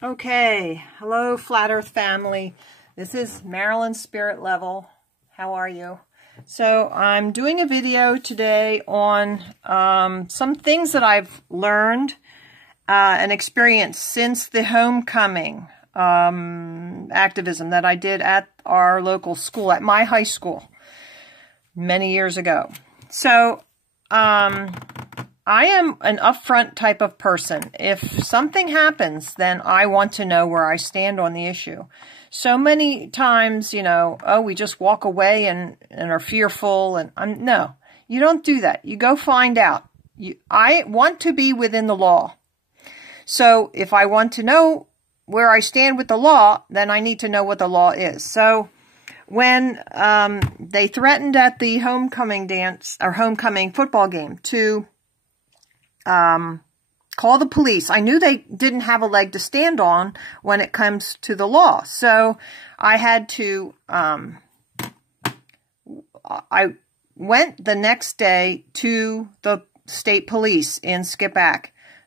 Okay, hello Flat Earth family. This is Marilyn Spirit Level. How are you? So I'm doing a video today on some things that I've learned and experienced since the homecoming activism that I did at our local school, at my high school, many years ago. So I am an upfront type of person. If something happens, then I want to know where I stand on the issue. So many times, you know, oh, we just walk away and are fearful. And no, you don't do that. You go find out. I want to be within the law. So if I want to know where I stand with the law, then I need to know what the law is. So when they threatened at the homecoming dance or homecoming football game to call the police, I knew they didn't have a leg to stand on when it comes to the law. So I had to, I went the next day to the state police in Skippack.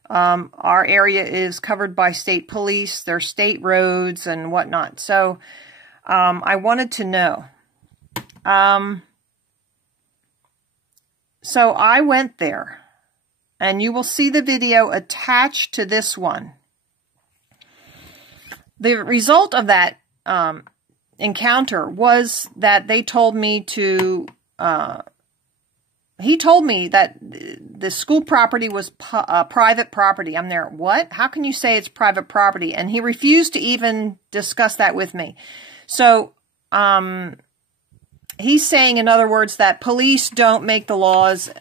Our area is covered by state police. There's state roads and whatnot. So I wanted to know. So I went there. And you will see the video attached to this one. The result of that encounter was that they told me to, he told me that the school property was private property. I'm there, what? How can you say it's private property? And he refused to even discuss that with me. So, he's saying, in other words, that police don't make the laws,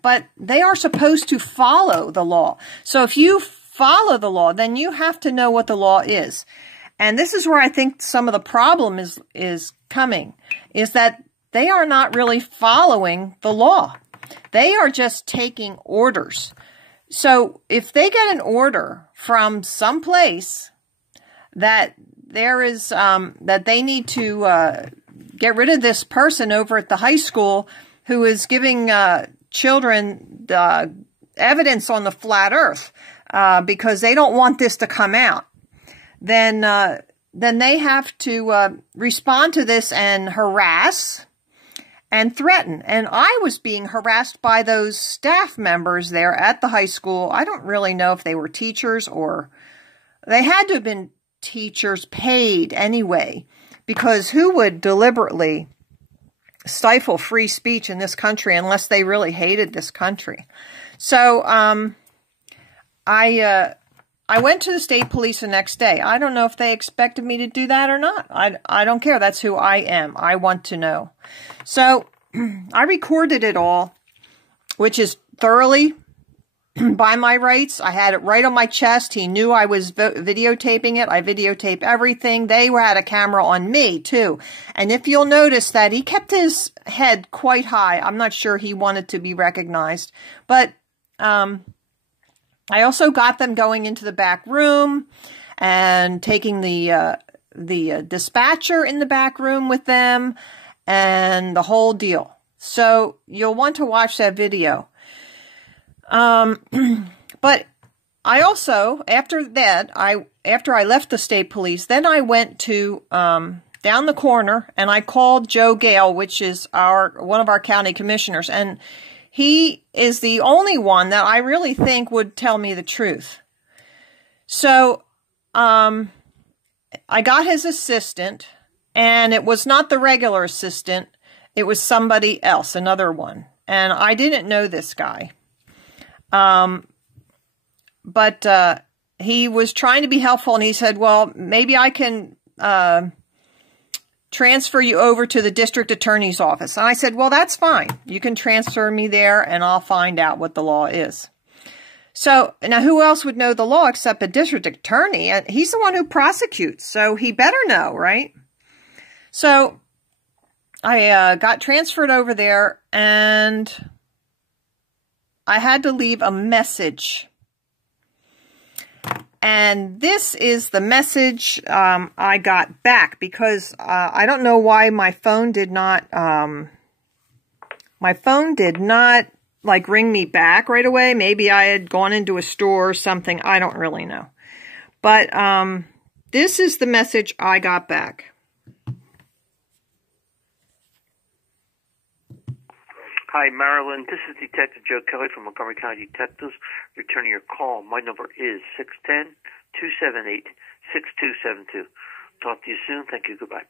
but they are supposed to follow the law. So if you follow the law, then you have to know what the law is. And this is where I think some of the problem is coming, is that they are not really following the law. They are just taking orders. So if they get an order from some place that there is, that they need to get rid of this person over at the high school who is giving children evidence on the flat earth because they don't want this to come out, then they have to respond to this and harass and threaten. And I was being harassed by those staff members there at the high school. I don't really know if they were teachers or they had to have been teachers paid anyway, because who would deliberately stifle free speech in this country unless they really hated this country? So I went to the state police the next day. I don't know if they expected me to do that or not. I don't care. That's who I am. I want to know. So I recorded it all, which is thoroughly by my rights. I had it right on my chest. He knew I was videotaping it. I videotape everything. They had a camera on me too. And if you'll notice that he kept his head quite high. I'm not sure he wanted to be recognized. But I also got them going into the back room and taking the dispatcher in the back room with them and the whole deal. So you'll want to watch that video. But I also, after that, after I left the state police, then I went to, down the corner and I called Joe Gale, which is one of our county commissioners. And he is the only one that I really think would tell me the truth. So, I got his assistant, and it was not the regular assistant. It was somebody else, another one. And I didn't know this guy. But he was trying to be helpful, and he said, well, maybe I can transfer you over to the district attorney's office. And I said, well, that's fine. You can transfer me there, and I'll find out what the law is. So now who else would know the law except a district attorney? And he's the one who prosecutes, so he better know, right? So I got transferred over there, and I had to leave a message. And this is the message I got back, because I don't know why my phone did not like ring me back right away. Maybe I had gone into a store or something. I don't really know. But this is the message I got back. Hi, Marilyn. This is Detective Joe Kelly from Montgomery County Detectives. Returning your call. My number is 610-278-6272. Talk to you soon. Thank you. Goodbye.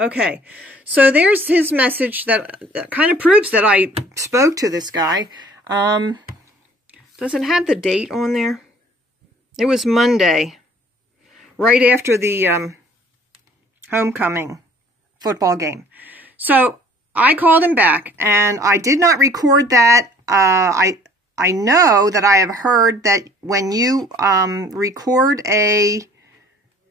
Okay, so there's his message that kind of proves that I spoke to this guy. Does it have the date on there? It was Monday, right after the homecoming football game. So I called him back, and I did not record that. I know that I have heard that when you record a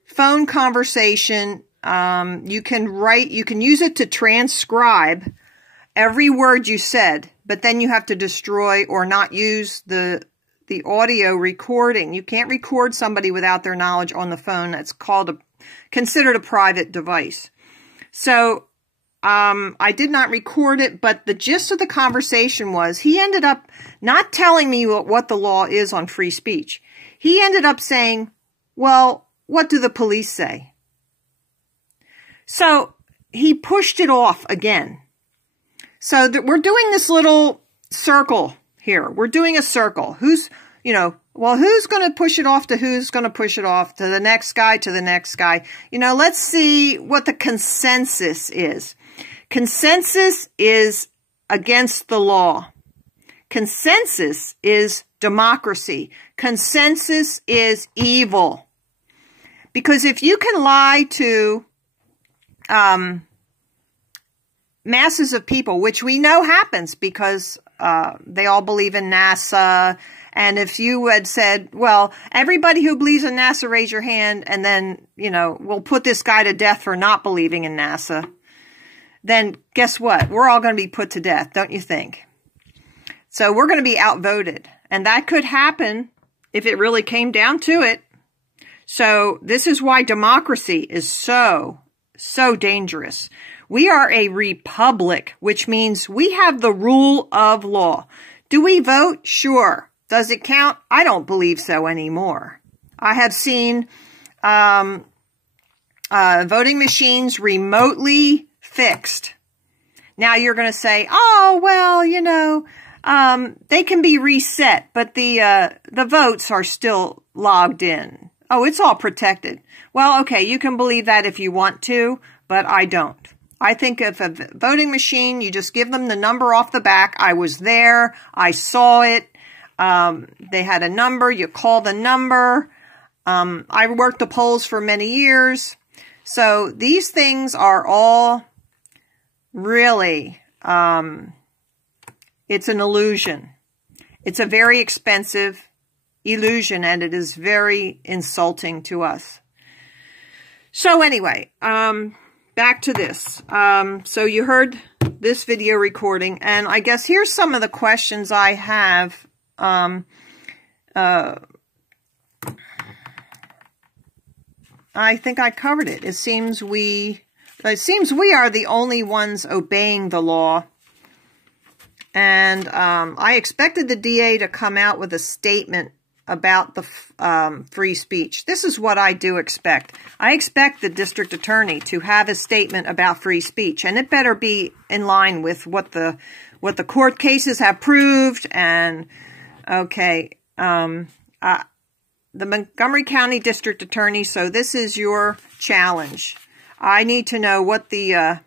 phone conversation, you can use it to transcribe every word you said, but then you have to destroy or not use the audio recording. You can't record somebody without their knowledge on the phone. That's considered a private device. So I did not record it, but the gist of the conversation was he ended up not telling me what the law is on free speech. He ended up saying, well, what do the police say? So he pushed it off again. So we're doing this little circle here. We're doing a circle. Who's going to push it off to who's going to push it off to the next guy, to the next guy? Let's see what the consensus is. Consensus is against the law. Consensus is democracy. Consensus is evil. Because if you can lie to masses of people, which we know happens because they all believe in NASA, and if you had said, well, everybody who believes in NASA, raise your hand, and then, we'll put this guy to death for not believing in NASA, then guess what? We're all going to be put to death, don't you think? So we're going to be outvoted. And that could happen if it really came down to it. So this is why democracy is so dangerous. We are a republic, which means we have the rule of law. Do we vote? Sure. Does it count? I don't believe so anymore. I have seen voting machines remotely fixed. Now you're going to say, oh, well, they can be reset, but the votes are still logged in. Oh, it's all protected. Well, okay, you can believe that if you want to, but I don't. I think if a voting machine, you just give them the number off the back. I was there. I saw it. They had a number. You call the number. I worked the polls for many years. So these things are all really, it's an illusion. It's a very expensive illusion, and it is very insulting to us. So anyway, back to this. So you heard this video recording, and I guess here's some of the questions I have. I think I covered it. It seems we are the only ones obeying the law. And I expected the DA to come out with a statement about the free speech. This is what I do expect. I expect the district attorney to have a statement about free speech, and it better be in line with what the court cases have proved. And okay, the Montgomery County District Attorney. So this is your challenge. I need to know what the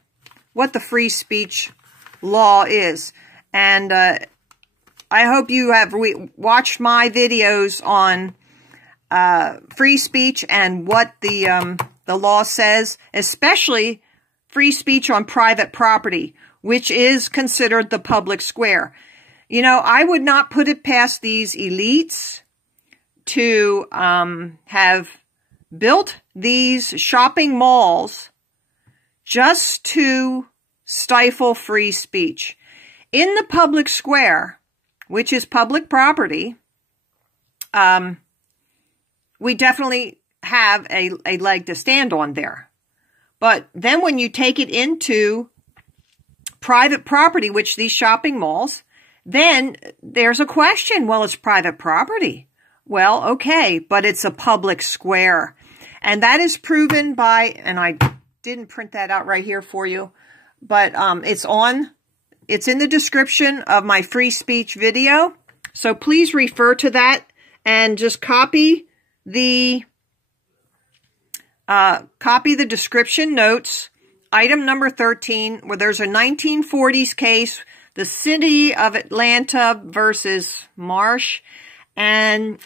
free speech law is, and I hope you have watched my videos on free speech and what the law says, especially free speech on private property, which is considered the public square. I would not put it past these elites to have built these shopping malls just to stifle free speech. In the public square, which is public property, we definitely have a leg to stand on there. But then when you take it into private property, which these shopping malls, then there's a question. Well, it's private property. Well, okay, but it's a public square. And that is proven by, and I didn't print that out right here for you, but it's in the description of my free speech video. So please refer to that and just copy the description notes, item number 13, where there's a 1940s case, the City of Atlanta versus Marsh. And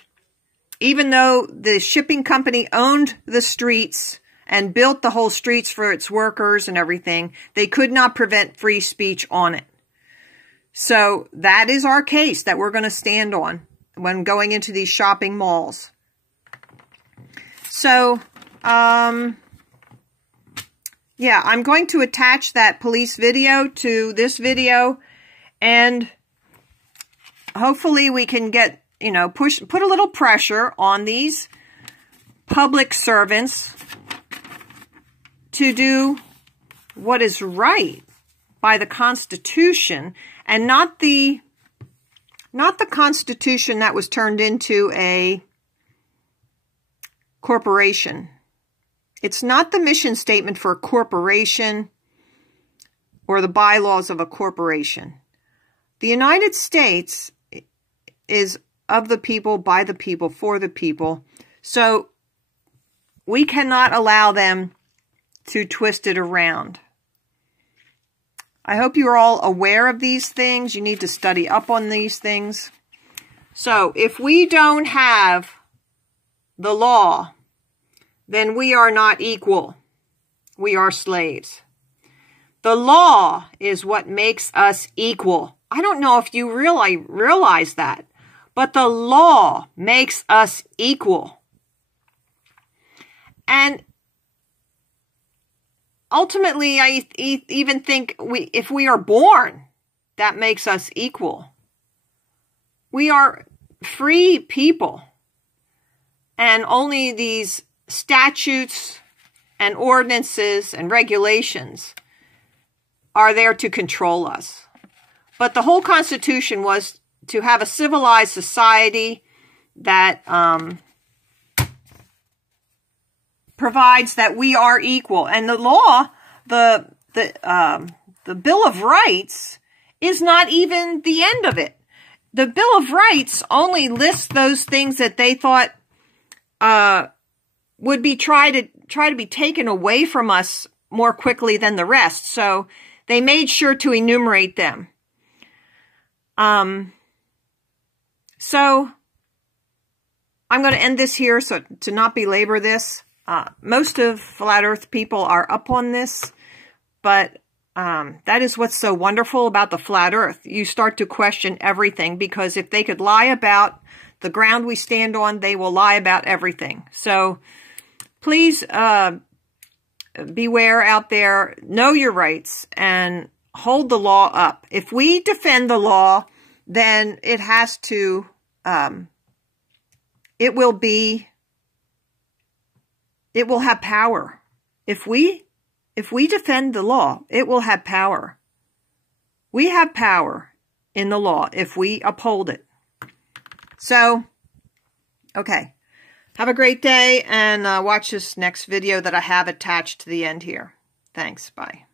even though the shipping company owned the streets and built the whole streets for its workers and everything, they could not prevent free speech on it. So that is our case that we're going to stand on when going into these shopping malls. So, yeah, I'm going to attach that police video to this video, and hopefully we can get, you know, put a little pressure on these public servants to do what is right by the Constitution, and not the Constitution that was turned into a corporation. It's not the mission statement for a corporation or the bylaws of a corporation. The United States is of the people, by the people, for the people. So we cannot allow them to twist it around. I hope you are all aware of these things. You need to study up on these things. So if we don't have the law, then we are not equal. We are slaves. The law is what makes us equal. I don't know if you realize that, but the law makes us equal. And ultimately, I even think if we are born, that makes us equal. We are free people. And only these statutes and ordinances and regulations are there to control us. But the whole Constitution was to have a civilized society that provides that we are equal. And the law, the Bill of Rights, is not even the end of it. The Bill of Rights only lists those things that they thought would be try to be taken away from us more quickly than the rest. So they made sure to enumerate them. So I'm going to end this here so to not belabor this. Most of Flat Earth people are up on this, but that is what's so wonderful about the Flat Earth. You start to question everything, because if they could lie about the ground we stand on, they will lie about everything. So please beware out there, know your rights, and hold the law up. If we defend the law, then it has to, it will have power. If we defend the law, it will have power. We have power in the law if we uphold it. So, okay. Have a great day, and watch this next video that I have attached to the end here. Thanks. Bye.